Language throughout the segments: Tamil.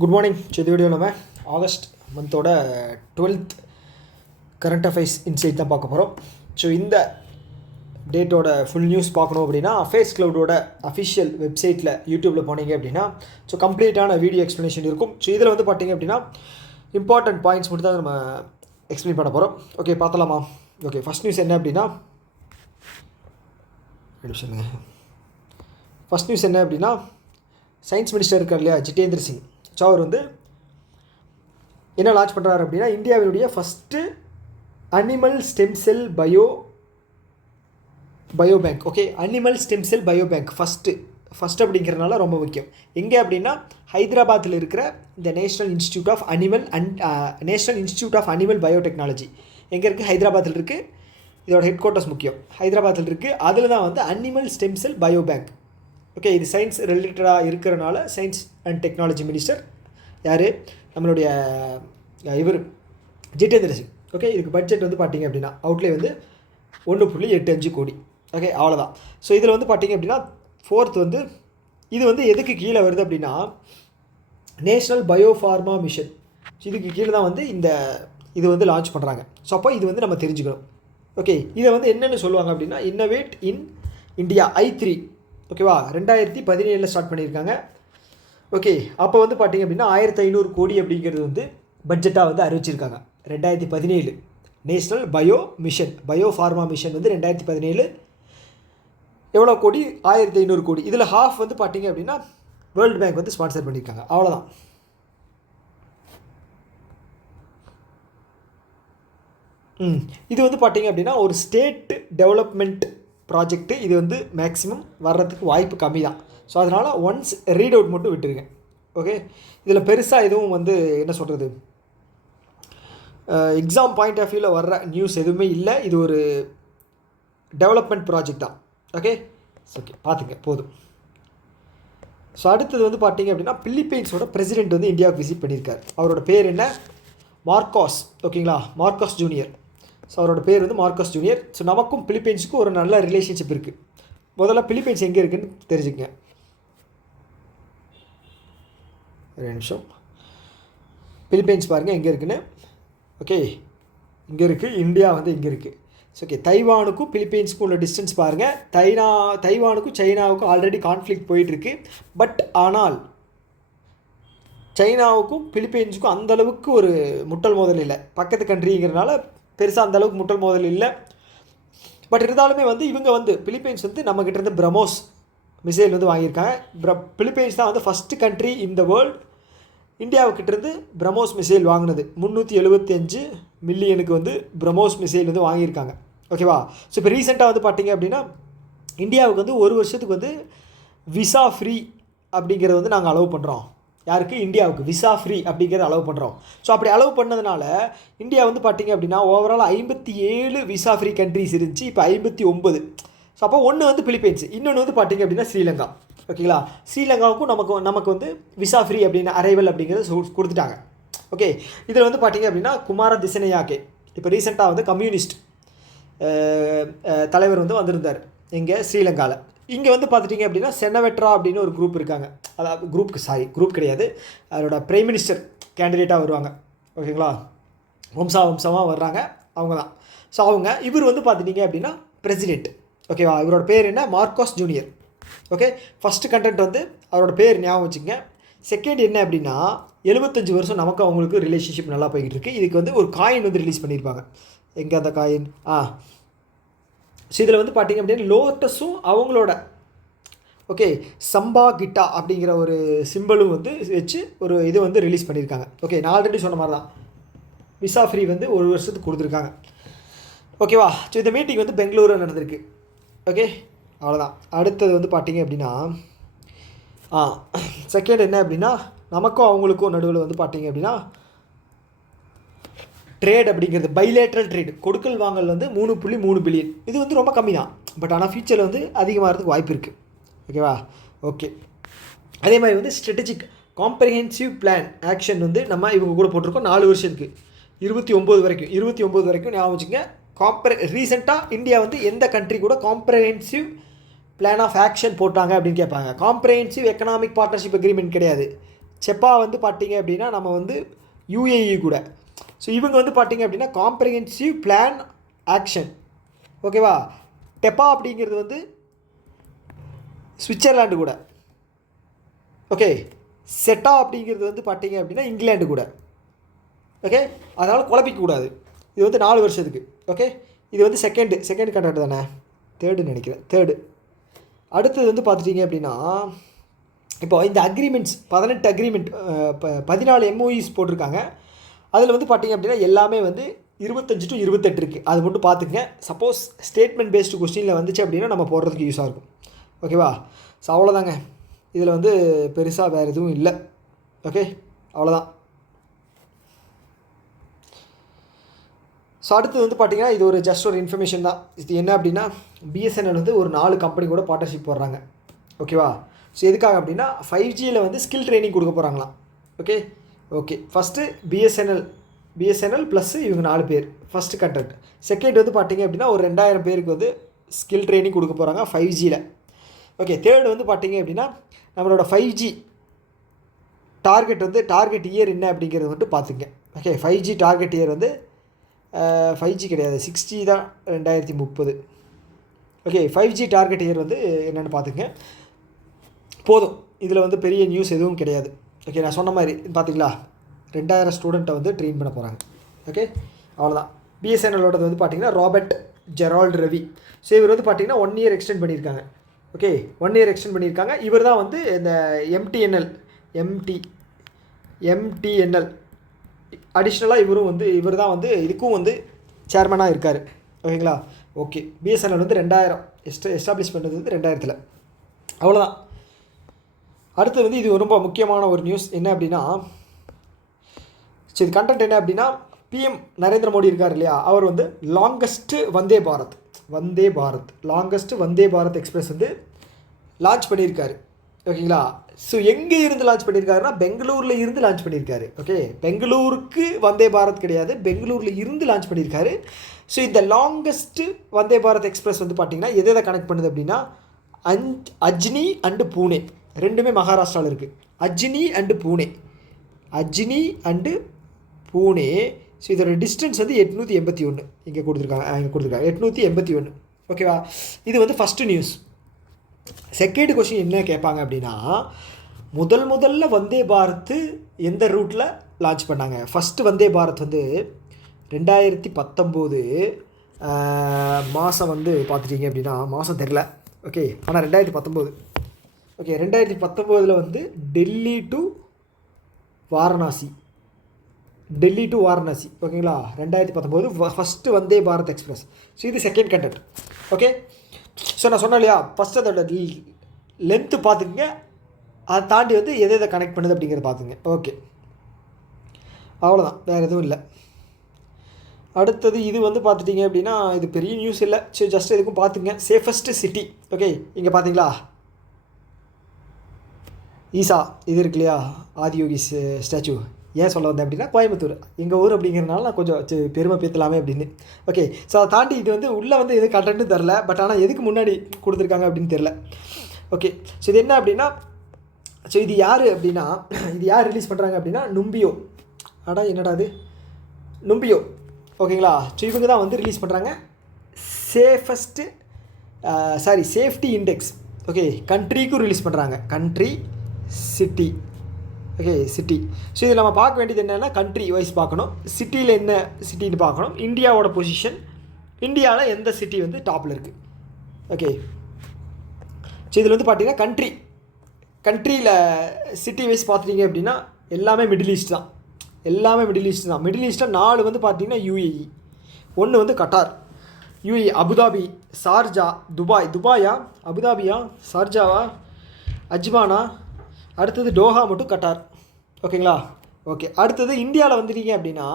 Good morning. இந்த வீடியோ நம்ம ஆகஸ்ட் மந்தோட 12th கரண்ட் அஃபேர்ஸ் இன்சைட் தான் பார்க்க போகிறோம். ஸோ இந்த டேட்டோட ஃபுல் நியூஸ் பார்க்கணும் அப்படின்னா ஃபேஸ் க்ளவுடோட அஃபிஷியல் வெப்சைட்டில் யூடியூப்பில் போனீங்க அப்படின்னா ஸோ கம்ப்ளீட்டான வீடியோ எக்ஸ்ப்ளனேஷன் இருக்கும். ஸோ இதில் வந்து பார்த்தீங்க அப்படின்னா இம்பார்ட்டன்ட் பாயிண்ட்ஸ் மட்டும் தான் நம்ம எக்ஸ்பிளைன் பண்ண போகிறோம். ஓகே, பார்த்தலாமா? ஓகே, ஃபஸ்ட் நியூஸ் என்ன அப்படின்னா சயின்ஸ் மினிஸ்டர் இருக்கார் இல்லையா, ஜிதேந்திர சிங். ஸோ அவர் வந்து என்ன லான்ச் பண்ணுறாரு அப்படின்னா இந்தியாவினுடைய first animal stem cell bio bank. Okay, animal stem cell bio bank first அப்படிங்கிறதுனால ரொம்ப முக்கியம். எங்கே அப்படின்னா ஹைதராபாத்தில் இருக்கிற இந்த national institute of animal biotechnology எங்கே இருக்குது? ஹைதராபாத்தில் இருக்குது. இதோட ஹெட் குவார்ட்டர்ஸ் முக்கியம், ஹைதராபாத்தில் இருக்குது. அதில் தான் வந்து animal stem cell bio bank. Okay, இது சயின்ஸ் ரிலேட்டடாக இருக்கிறனால சயின்ஸ் அண்ட் டெக்னாலஜி மினிஸ்டர் யார்? நம்மளுடைய இவர் ஜிதேந்திர சிங். ஓகே, இதுக்கு பட்ஜெட் வந்து பார்த்திங்க அப்படின்னா அவுட்லே வந்து 1.85 கோடி. ஓகே, அவ்வளோதான். ஸோ இதில் வந்து பார்த்திங்க அப்படின்னா ஃபோர்த் வந்து இது வந்து எதுக்கு கீழே வருது அப்படின்னா நேஷ்னல் பயோஃபார்மா மிஷன். இதுக்கு கீழே தான் வந்து இது வந்து லான்ச் பண்ணுறாங்க. ஸோ அப்போ இது வந்து நம்ம தெரிஞ்சுக்கணும். ஓகே, இதை வந்து என்னென்னு சொல்லுவாங்க அப்படின்னா இன்னோவேட் இன் இந்தியா I3. ஓகேவா, 2017 ஸ்டார்ட் பண்ணியிருக்காங்க. ஓகே, அப்போ வந்து பார்த்திங்க அப்படின்னா 1500 கோடி அப்படிங்கிறது வந்து பட்ஜெட்டாக வந்து அறிவிச்சிருக்காங்க. 2017 நேஷ்னல் பயோ ஃபார்மா மிஷன் வந்து 2017 எவ்வளோ கோடி? 1500 கோடி. இதில் ஹாஃப் வந்து பார்த்திங்க அப்படின்னா வேர்ல்டு பேங்க் வந்து ஸ்பான்சர் பண்ணியிருக்காங்க. அவ்வளோதான். இது வந்து பார்த்திங்க அப்படின்னா ஒரு ஸ்டேட் டெவலப்மெண்ட் ப்ராஜெக்ட்டு. இது வந்து மேக்ஸிமம் வர்றதுக்கு வாய்ப்பு கம்மி தான். ஸோ அதனால் ஒன்ஸ் ரீட் அவுட் மட்டும் விட்டுருங்க. ஓகே, இதில் பெருசாக எதுவும் வந்து என்ன சொல்கிறது எக்ஸாம் பாயிண்ட் ஆஃப் வியூவில் வர்ற நியூஸ் எதுவுமே இல்லை. இது ஒரு டெவலப்மெண்ட் ப்ராஜெக்ட் தான். ஓகே, பார்த்துங்க போதும். ஸோ அடுத்தது வந்து பார்த்திங்க அப்படின்னா பிலிப்பைன்ஸோட பிரசிடெண்ட் வந்து இந்தியாவுக்கு விசிட் பண்ணியிருக்கார். அவரோட பேர் என்ன? மார்காஸ். ஓகேங்களா, மார்காஸ் ஜூனியர். ஸோ அவரோட பேர் வந்து மார்காஸ் ஜூனியர். ஸோ நமக்கும் பிலிப்பைன்ஸுக்கும் ஒரு நல்ல ரிலேஷன்ஷிப் இருக்குது. முதல்ல பிலிப்பைன்ஸ் எங்கே இருக்குதுன்னு தெரிஞ்சுக்கங்க. ஒரு நிமிஷம். பிலிப்பைன்ஸ் பாருங்கள் எங்கே இருக்குன்னு. ஓகே, இங்கே இருக்குது. இந்தியா வந்து இங்கே இருக்குது. ஸோ ஓகே, தைவானுக்கும் பிலிப்பைன்ஸுக்கும் உள்ள டிஸ்டன்ஸ் பாருங்கள். தைவானுக்கும் சைனாவுக்கும் ஆல்ரெடி கான்ஃப்ளிக்ட் போயிட்டுருக்கு. பட் ஆனால் சைனாவுக்கும் பிலிப்பைன்ஸுக்கும் அந்தளவுக்கு ஒரு முட்டல் மோதல் இல்லை. பக்கத்து கண்ட்ரிங்கிறதுனால பெருசாக அந்தளவுக்கு முட்டல் மோதல் இல்லை. பட் இருந்தாலுமே வந்து இவங்க வந்து பிலிப்பைன்ஸ் வந்து நம்மக்கிட்டேருந்து பிரம்மோஸ் மிசைல் வந்து வாங்கியிருக்காங்க. பிலிப்பைன்ஸ் தான் வந்து ஃபஸ்ட்டு கண்ட்ரி இந்த வேர்ல்டு இந்தியாவுக்கிட்டேருந்து பிரம்மோஸ் மிசைல் வாங்கினது. 375 மில்லியனுக்கு வந்து பிரம்மோஸ் மிசைல் வந்து வாங்கியிருக்காங்க. ஓகேவா. ஸோ இப்போ ரீசெண்டாக வந்து பார்த்திங்க அப்படின்னா இந்தியாவுக்கு வந்து ஒரு வருஷத்துக்கு வந்து விசா ஃப்ரீ அப்படிங்கிறத வந்து நாங்கள் அலோவ் பண்ணுறோம். யாருக்கு? இந்தியாவுக்கு விசா ஃப்ரீ அப்படிங்கிறத அலோவ் பண்ணுறோம். ஸோ அப்படி அலோவ் பண்ணதுனால இந்தியா வந்து பார்த்திங்க அப்படின்னா ஓவரால் 57 விசா ஃப்ரீ கண்ட்ரிஸ் இருந்துச்சு. இப்போ 59. ஸோ அப்போ ஒன்று வந்து பிலிப்பைன்ஸ், இன்னொன்று வந்து பார்த்திங்க அப்படின்னா ஸ்ரீலங்கா. ஓகேங்களா, ஸ்ரீலங்காவுக்கும் நமக்கு வந்து விசா ஃப்ரீ அப்படின்னு அரைவல் அப்படிங்கிறத கொடுத்துட்டாங்க. ஓகே, இதில் வந்து பார்த்திங்க அப்படின்னா குமார திசனையாக்கே இப்போ ரீசெண்டாக வந்து கம்யூனிஸ்ட் தலைவர் வந்து வந்திருந்தார் இங்கே ஸ்ரீலங்காவில். இங்கே வந்து பார்த்துட்டிங்க அப்படின்னா செனவெட்ரா அப்படின்னு ஒரு குரூப் இருக்காங்க. அதாவது குரூப் கிடையாது, அதோட பிரைம் மினிஸ்டர் கேண்டிடேட்டாக வருவாங்க. ஓகேங்களா, வம்சமாக வர்றாங்க அவங்க தான். ஸோ இவர் வந்து பார்த்துட்டிங்க அப்படின்னா பிரசிடெண்ட். ஓகேவா, இவரோட பேர் என்ன? மார்காஸ் ஜூனியர். ஓகே, ஃபஸ்ட்டு கண்டென்ட் வந்து அவரோட பேர் ஞாபகம் வச்சுங்க. செகண்ட் என்ன அப்படின்னா 75 வருஷம் நமக்கு அவங்களுக்கு ரிலேஷன்ஷிப் நல்லா போய்கிட்டு இருக்குது. இதுக்கு வந்து ஒரு காயின் வந்து ரிலீஸ் பண்ணியிருப்பாங்க. எங்கே அந்த காயின்? ஸோ இதில் வந்து பார்த்திங்க அப்படின்னா லோட்டஸும் அவங்களோட ஓகே சம்பா கிட்டா அப்படிங்கிற ஒரு சிம்பிளும் வந்து வச்சு ஒரு இது வந்து ரிலீஸ் பண்ணியிருக்காங்க. ஓகே, நான் ஆல்ரெடி சொன்ன மாதிரி தான் விசா ஃப்ரீ வந்து ஒரு வருஷத்துக்கு கொடுத்துருக்காங்க. ஓகேவா. ஸோ இந்த மீட்டிங் வந்து பெங்களூரில் நடந்திருக்கு. ஓகே, அவ்வளோதான். அடுத்தது வந்து பார்த்திங்க அப்படின்னா செகண்ட் என்ன அப்படின்னா நமக்கும் அவங்களுக்கும் நடுவில் வந்து பார்த்திங்க அப்படின்னா ட்ரேட் அப்படிங்கிறது பைலேட்ரல் ட்ரேடு, கொடுக்கல் வாங்கல் வந்து 3.3 பில்லியன். இது வந்து ரொம்ப கம்மி தான். பட் ஆனால் ஃபியூச்சரில் வந்து அதிகமாகிறதுக்கு வாய்ப்பு இருக்குது. ஓகேவா. ஓகே, அதே மாதிரி வந்து ஸ்ட்ராட்டஜிக் காம்ப்ரிஹென்சிவ் பிளான் ஆக்ஷன் வந்து நம்ம இவங்க கூட போட்டிருக்கோம் 4 வருஷத்துக்கு 29 வரைக்கும் ஞாபகம் வச்சுங்க. ரீசெண்டாக இந்தியா வந்து எந்த கண்ட்ரி கூட காம்ப்ரிஹென்சிவ் பிளான் ஆஃப் ஆக்ஷன் போட்டாங்க அப்படின்னு கேட்பாங்க. காம்ப்ரிஹென்சிவ் எக்கனாமிக் பார்ட்னர்ஷிப் அக்ரிமெண்ட் கிடையாது, செப்பா வந்து பார்த்தீங்க அப்படின்னா நம்ம வந்து யூஏஇ கூட. ஸோ இவங்க வந்து பார்த்தீங்க அப்படின்னா காம்ப்ரிஹென்சிவ் பிளான் ஆக்ஷன். ஓகேவா. டெப்பா அப்படிங்கிறது வந்து சுவிட்சர்லாண்டு கூட. ஓகே. செட்டா அப்படிங்கிறது வந்து பார்த்தீங்க அப்படின்னா இங்கிலாண்டு கூட. ஓகே. அதனால் குழப்பிக்கக்கூடாது. இது வந்து 4 வருஷத்துக்கு. ஓகே. இது வந்து செகண்ட் கான்ட்ராக்ட் தானே, தேர்டுன்னு நினைக்கிறேன், தேர்டு. அடுத்தது வந்து பார்த்துட்டிங்க அப்படின்னா இப்போ இந்த அக்ரிமெண்ட்ஸ் 18 அக்ரிமெண்ட் 14 எம்ஓஇஸ் போட்டிருக்காங்க. அதில் வந்து பார்த்திங்க அப்படின்னா எல்லாமே வந்து 25 to 28 இருக்குது. அது மட்டும் பார்த்துக்குங்க. சப்போஸ் ஸ்டேட்மெண்ட் பேஸ்டு கொஸ்டினில் வந்துச்சு அப்படின்னா நம்ம போடுறதுக்கு யூஸாக இருக்கும். ஓகேவா. ஸோ அவ்வளோதாங்க. இதில் வந்து பெருசாக வேறு எதுவும் இல்லை. ஓகே, அவ்வளோதான். ஸோ அடுத்து வந்து பார்த்திங்கன்னா இது ஒரு ஜஸ்ட் ஒரு இன்ஃபர்மேஷன் தான். இது என்ன அப்படின்னா பிஎஸ்என்எல் வந்து ஒரு 4 கம்பெனி கூட பார்ட்னர்ஷிப் போடுறாங்க. ஓகேவா. ஸோ எதுக்காக அப்படின்னா 5Gயில் வந்து ஸ்கில் ட்ரைனிங் கொடுக்க போகிறாங்களாம். ஓகே ஃபஸ்ட்டு பிஎஸ்என்எல் ப்ளஸ் இவங்க 4 பேர் ஃபஸ்ட்டு கான்ட்ராக்ட். செகண்ட் வந்து பார்த்திங்க அப்படின்னா ஒரு 2000 பேருக்கு வந்து ஸ்கில் ட்ரைனிங் கொடுக்க போகிறாங்க 5Gயில். ஓகே. தேர்டு வந்து பார்த்திங்க அப்படின்னா நம்மளோட 5G டார்கெட் இயர் என்ன அப்படிங்கிறது மட்டும் பார்த்துங்க. ஓகே. 5G டார்கெட் இயர் வந்து 5G கிடையாது, 6G தான் 2030. ஓகே. 5G டார்கெட் இயர் வந்து என்னென்னு பார்த்துங்க. போதும். இதில் வந்து பெரிய நியூஸ் எதுவும் கிடையாது. ஓகே. நான் சொன்ன மாதிரி பார்த்தீங்களா 2000 ஸ்டூடெண்ட்டை வந்து ட்ரெயின் பண்ண போகிறாங்க. ஓகே, அவ்வளோதான். பிஎஸ்என்எலோடது வந்து பார்த்திங்கன்னா ராபர்ட் ஜெரால்ட் ரவி. ஸோ இவர் வந்து பார்த்திங்கன்னா 1 year எக்ஸ்டெண்ட் பண்ணியிருக்காங்க. ஓகே, 1 year எக்ஸ்டெண்ட் பண்ணியிருக்காங்க. இவர் தான் வந்து இந்த எம்டிஎன்எல் அடிஷ்னலாக இவர் தான் வந்து இதுக்கும் வந்து சேர்மனாக இருக்கார். ஓகேங்களா. ஓகே. பிஎஸ்என்எல் வந்து 2000 எஸ்டாப்ளிஷ் பண்ணுறது வந்து 2000. அவ்வளோதான். அடுத்து வந்து இது ரொம்ப முக்கியமான ஒரு நியூஸ். என்ன அப்படின்னா இது கண்டென்ட் என்ன அப்படின்னா பிஎம் நரேந்திர மோடி இருக்கார் இல்லையா, அவர் வந்து லாங்கஸ்ட்டு வந்தே பாரத் எக்ஸ்பிரஸ் வந்து லான்ச் பண்ணியிருக்காரு. ஓகேங்களா. ஸோ எங்கே இருந்து லான்ச் பண்ணியிருக்காருன்னா பெங்களூரில் இருந்து லான்ச் பண்ணியிருக்காரு. ஓகே, பெங்களூருக்கு வந்தே பாரத் கிடையாது, பெங்களூரில் இருந்து லான்ச் பண்ணியிருக்காரு. ஸோ இந்த லாங்கஸ்ட்டு வந்தே பாரத் எக்ஸ்பிரஸ் வந்து பார்த்திங்கன்னா எதை கனெக்ட் பண்ணுது அப்படின்னா அஜ்னி அண்டு பூனே, ரெண்டுமே மகாராஷ்டிராவில் இருக்குது. அஜ்னி அண்டு பூனே. ஸோ இதோட டிஸ்டன்ஸ் வந்து 881 இங்கே கொடுத்துருக்காங்க 881. ஓகேவா. இது வந்து ஃபஸ்ட்டு நியூஸ். செகண்ட் கொஸ்டின் என்ன கேட்பாங்க அப்படின்னா முதல்ல வந்தே பாரத் எந்த ரூட்டில் லான்ச் பண்ணாங்க. ஃபஸ்ட்டு வந்தே பாரத் வந்து 2019 மாதம் வந்து பார்த்துட்டிங்க அப்படின்னா மாதம் தெரில. ஓகே, ஆனால் 2019. ஓகே, 2019 வந்து டெல்லி டு வாரணாசி. ஓகேங்களா. 2019 first Vande Bharat express. So இது செகண்ட் கண்டென்ட். ஓகே. ஸோ நான் சொன்னேன் இல்லையா, ஃபஸ்ட்டு அதோட லென்த்து பார்த்துக்குங்க, அதை தாண்டி வந்து எதை கனெக்ட் பண்ணுது அப்படிங்கிறத பார்த்துங்க. ஓகே, அவ்வளோதான், வேறு எதுவும் இல்லை. அடுத்தது இது வந்து பார்த்துட்டிங்க அப்படின்னா இது பெரிய நியூஸ் இல்லை. ஸோ ஜஸ்ட் எதுக்கும் பார்த்துங்க. Safest city. ஓகே, இங்கே பார்த்தீங்களா ஈசா இது இருக்கு இல்லையா, ஆதியோகி ஸ்டாச்சு. ஏன் சொல்ல வந்தேன் அப்படின்னா கோயம்புத்தூர் எங்கள் ஊர் அப்படிங்கிறனால நான் கொஞ்சம் பெருமை பேத்தலாமே அப்படின்னு. ஓகே. ஸோ அதை தாண்டி இது வந்து உள்ளே வந்து எது கண்டென்ட்டும் தரல, பட் ஆனால் எதுக்கு முன்னாடி கொடுத்துருக்காங்க அப்படின்னு தெரில. ஓகே. ஸோ இது என்ன அப்படின்னா இது யார் ரிலீஸ் பண்ணுறாங்க அப்படின்னா நும்பியோ. நும்பியோ. ஓகேங்களா. ஸோ இவங்க தான் வந்து ரிலீஸ் பண்ணுறாங்க சேஃப்டி இண்டெக்ஸ். ஓகே, கண்ட்ரிக்கும் ரிலீஸ் பண்ணுறாங்க, country city. Okay, city. So இதில் நம்ம பார்க்க வேண்டியது என்னென்னா கண்ட்ரி வைஸ் பார்க்கணும், சிட்டியில் என்ன சிட்டின்னு பார்க்கணும், இந்தியாவோட பொசிஷன், இந்தியாவில் எந்த சிட்டி வந்து டாப்பில் இருக்குது. ஓகே. ஸோ இதில் வந்து பார்த்தீங்கன்னா கண்ட்ரியில் சிட்டி வைஸ் பார்த்துட்டிங்க அப்படின்னா எல்லாமே மிடில் ஈஸ்ட் தான். மிடில் ஈஸ்ட்டில் 4 வந்து பார்த்திங்கன்னா யூஏஇ, 1 வந்து கட்டார், யூஏஇ, அபுதாபி, சார்ஜா, துபாயா, அபுதாபியா, சார்ஜாவா, அஜ்மானா, அடுத்தது டோஹா மட்டும் கட்டார். ஓகேங்களா. ஓகே. அடுத்தது இந்தியாவில் வந்துட்டீங்க அப்படின்னா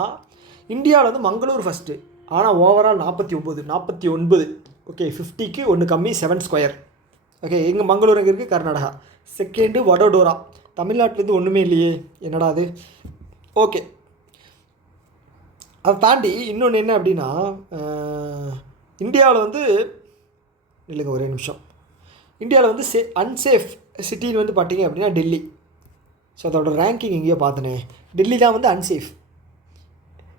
இந்தியாவில் வந்து மங்களூர் ஃபஸ்ட்டு, ஆனால் ஓவரால் 49. ஓகே, 50க்கு 1 கம்மி, 7 ஸ்கொயர். ஓகே, எங்கே மங்களூர் எங்கே இருக்குது, கர்நாடகா. செகண்டு வடோடோரா, தமிழ்நாட்டிலேருந்து ஒன்றுமே இல்லையே, என்னடா அது. ஓகே. அதை தாண்டி இன்னொன்று என்ன அப்படின்னா இந்தியாவில் வந்து இல்லைங்க ஒரே நிமிஷம், இந்தியாவில் வந்து அன்சேஃப் சிட்டின்னு வந்து பார்த்தீங்க அப்படின்னா டெல்லி. ஸோ அதோட ரேங்கிங் எங்கேயோ பார்த்தனே, டெல்லி தான் வந்து அன்சேஃப்.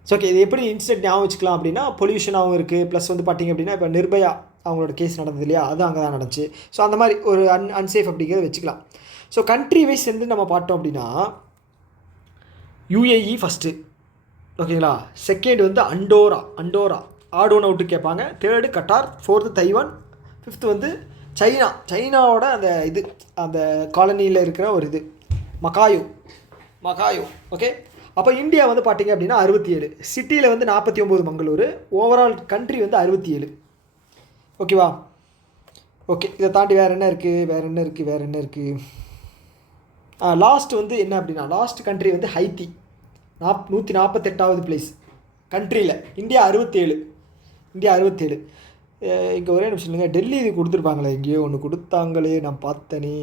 ஸோ ஓகே, இது எப்படி இன்சிடென்ட் ஞாபகம் வச்சுக்கலாம் அப்படின்னா, பொல்யூஷனாகவும் இருக்குது, ப்ளஸ் வந்து பார்த்திங்க அப்படின்னா இப்போ நிர்பயா அவங்களோட கேஸ் நடந்தது இல்லையா, அது அங்கே தான் நடந்துச்சு. ஸோ அந்த மாதிரி ஒரு அன்சேஃப் அப்படிங்கிறத வச்சுக்கலாம். ஸோ கண்ட்ரி வைஸ் வந்து நம்ம பார்த்தோம் அப்படின்னா UAE ஃபஸ்ட்டு, ஓகேங்களா. செகண்ட் வந்து அண்டோரா ஆட் ஒன் அவுட்டு கேட்பாங்க. Third Qatar, fourth Taiwan, fifth வந்து சைனாவோட அந்த காலனியில் இருக்கிற ஒரு இது மகாயோ. ஓகே. அப்போ இந்தியா வந்து பார்த்திங்க அப்படின்னா 67, சிட்டியில் வந்து 49 மங்களூர், ஓவரால் கண்ட்ரி வந்து 67. ஓகேவா. ஓகே, இதை தாண்டி வேறு என்ன இருக்குது. லாஸ்ட் வந்து என்ன அப்படின்னா, லாஸ்ட் கண்ட்ரி வந்து ஹைத்தி, 148வது பிளேஸ் கண்ட்ரியில். இந்தியா 67. இங்கே ஒரே நிமிஷம் இல்லைங்க, டெல்லி இது கொடுத்துருப்பாங்களே, எங்கேயோ ஒன்று கொடுத்தாங்களே, நான் பார்த்தனே.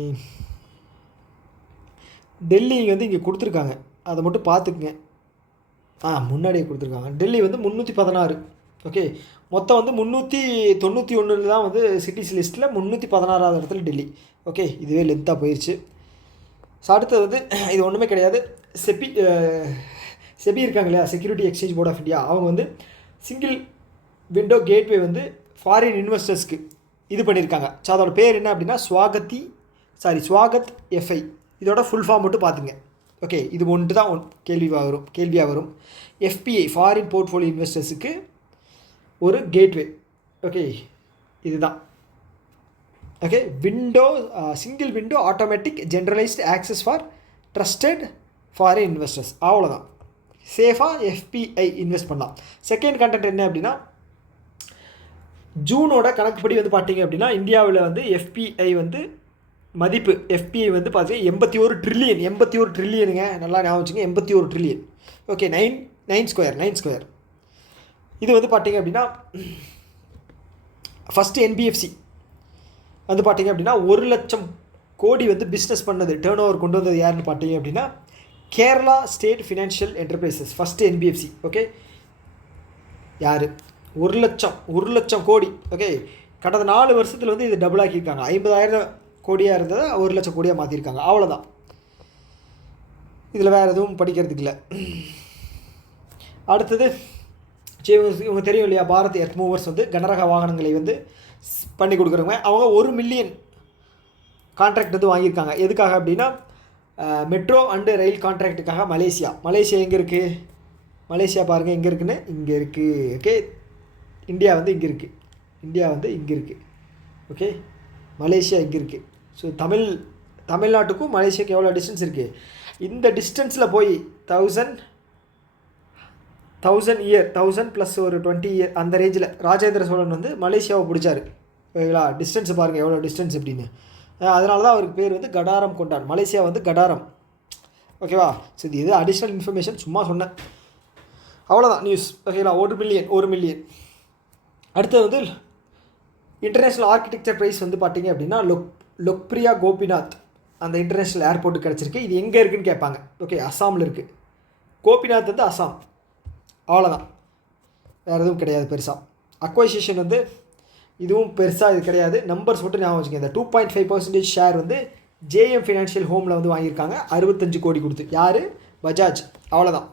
டெல்லி வந்து இங்கே கொடுத்துருக்காங்க, அதை மட்டும் பார்த்துக்குங்க. முன்னாடியே கொடுத்துருக்காங்க. டெல்லி வந்து 316. ஓகே, மொத்தம் வந்து 391 தான் வந்து சிட்டிஸ் லிஸ்ட்டில் 316வது இடத்துல டெல்லி. ஓகே, இதுவே லென்த்தாக போயிடுச்சு. ஸோ அடுத்தது வந்து இது ஒன்றுமே கிடையாது. செபி இருக்காங்க இல்லையா, security exchange board of India, அவங்க வந்து சிங்கிள் விண்டோ கேட்வே வந்து ஃபாரின் இன்வெஸ்டர்ஸ்க்கு இது பண்ணியிருக்காங்க. ஸோ அதோட பேர் என்ன அப்படின்னா ஸ்வாகத் FI. இதோட ஃபுல் ஃபார்ம் மட்டும் பார்த்துங்க. ஓகே, இது ஒன்று தான் கேள்வியாக வரும். FPI ஃபாரின் போர்ட்ஃபோலியோ இன்வெஸ்டர்ஸுக்கு ஒரு கேட்வே. ஓகே, இதுதான். Okay, single window automatic generalised access for trusted foreign investors. அவ்வளோதான். சேஃபாக FPI இன்வெஸ்ட் பண்ணலாம். செகண்ட் கண்டென்ட் என்ன அப்படின்னா, ஜூனோட கணக்குப்படி வந்து பார்த்திங்க அப்படின்னா இந்தியாவில் வந்து FPI வந்து மதிப்பு FPI வந்து பார்த்தீங்கன்னா 81 ட்ரில்லியனுங்க. நல்லா ஞாபகம் வச்சுங்க, 81 ட்ரில்லியன். Okay, 9 square. இது வந்து பார்த்திங்க அப்படின்னா ஃபஸ்ட்டு NBFC வந்து பார்த்திங்க அப்படின்னா 1 லட்சம் கோடி வந்து பிஸ்னஸ் பண்ணது, டேர்ன் ஓவர் கொண்டு வந்தது யாருன்னு பார்த்தீங்க அப்படின்னா Kerala state financial enterprises, first NBFC. Okay, யார் 1 லட்சம் கோடி. ஓகே, கடந்த 4 வருஷத்தில் வந்து இது டபுள் ஆக்கியிருக்காங்க. 50,000 கோடியாக இருந்ததை 1 லட்சம் கோடியாக மாற்றிருக்காங்க. அவ்வளோதான். இதில் வேறு எதுவும் படிக்கிறதுக்கு இல்லை. அடுத்தது இவங்க தெரியும் இல்லையா, பாரத் எர்த் மூவர்ஸ் வந்து கனரக வாகனங்களை வந்து பண்ணி கொடுக்குறவங்க. அவங்க 1 மில்லியன் கான்ட்ராக்ட் வந்து வாங்கியிருக்காங்க. எதுக்காக அப்படின்னா மெட்ரோ அண்டு ரயில் கான்ட்ராக்டுக்காக. மலேசியா எங்கே இருக்குது? மலேசியா பாருங்கள் எங்கே இருக்குன்னு, இங்கே இருக்குது. ஓகே, இந்தியா வந்து இங்கே இருக்குது. ஓகே, மலேசியா இங்கே இருக்குது. ஸோ தமிழ்நாட்டுக்கும் மலேசியாவுக்கு எவ்வளோ டிஸ்டன்ஸ் இருக்குது? இந்த டிஸ்டன்ஸில் போய் 1000 இயர் 1000 ப்ளஸ் ஒரு 20 இயர் அந்த ரேஞ்சில் ராஜேந்திர சோழன் வந்து மலேசியாவை பிடிச்சார். ஓகேங்களா, டிஸ்டன்ஸ் பாருங்கள் எவ்வளோ டிஸ்டன்ஸ் அப்படின்னு. அதனால தான் அவருக்கு பேர் வந்து கடாரம் கொண்டான். மலேசியா வந்து கடாரம். ஓகேவா. ஸோ இது அடிஷ்னல் இன்ஃபர்மேஷன் சும்மா சொன்னேன், அவ்வளோதான் நியூஸ். ஓகேங்களா, 1 மில்லியன். அடுத்தது வந்து இன்டர்நேஷ்னல் ஆர்கிடெக்சர் ப்ரைஸ் வந்து பார்த்திங்க அப்படின்னா லோக்பிரியா கோபிநாத் அந்த இன்டர்நேஷ்னல் ஏர்போர்ட்டு கிடச்சிருக்கு. இது எங்கே இருக்குதுன்னு கேட்பாங்க. ஓகே, அஸ்ஸாமில் இருக்குது. கோபிநாத் வந்து அஸ்ஸாம். அவ்வளோதான், வேறு எதுவும் கிடையாது பெருசாக. அக்வைசேஷன் வந்து இதுவும் பெருசாக இது கிடையாது. நம்பர்ஸ் மட்டும் ஞாபகம் வச்சுக்கோங்க. இந்த 2.5% ஷேர் வந்து JM ஃபினான்ஷியல் ஹோமில் வந்து வாங்கியிருக்காங்க 65 கோடி கொடுத்து. யார்? பஜாஜ். அவ்வளோதான்.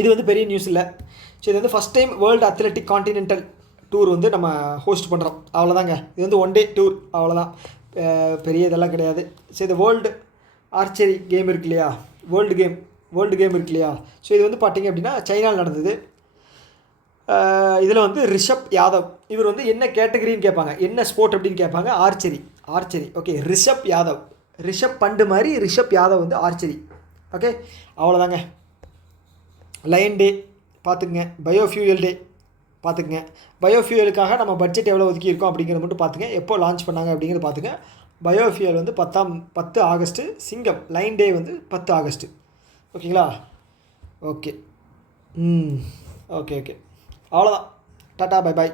இது வந்து பெரிய நியூஸ் இல்லை. ஸோ இது வந்து first time world athletic continental tour வந்து நம்ம ஹோஸ்ட் பண்ணுறோம். அவ்வளோதாங்க. இது வந்து 1 டே டூர், அவ்வளோதான். பெரிய இதெல்லாம் கிடையாது. ஸோ இது வேர்ல்டு ஆர்ச்சரி கேம் இருக்கு இல்லையா, வேர்ல்டு கேம் இருக்கு இல்லையா. ஸோ இது வந்து பார்த்திங்க அப்படின்னா சைனாவில் நடந்தது. இதில் வந்து ரிஷப் யாதவ், இவர் வந்து என்ன கேட்டகரின்னு கேட்பாங்க, என்ன ஸ்போர்ட் அப்படின்னு கேட்பாங்க. ஆர்ச்சரி. ஓகே, ரிஷப் பண்டு மாதிரி ரிஷப் யாதவ் வந்து ஆர்ச்சரி. ஓகே, அவ்வளோதாங்க. லயன் டே பார்த்துக்குங்க, பயோஃபியூயல் டே பார்த்துக்குங்க. பயோஃபியூயலுக்காக நம்ம பட்ஜெட் எவ்வளோ ஒதுக்கியிருக்கோம் அப்படிங்கிறத மட்டும் பார்த்துங்க. எப்போ லான்ச் பண்ணாங்க அப்படிங்கிறத பார்த்துங்க. பயோஃபியூயல் வந்து 10 ஆகஸ்ட்டு. சிங்கம் லைன் டே வந்து 10 ஆகஸ்ட்டு. ஓகேங்களா. ஓகே, ஓகே, அவ்வளோதான். Tata, bye bye.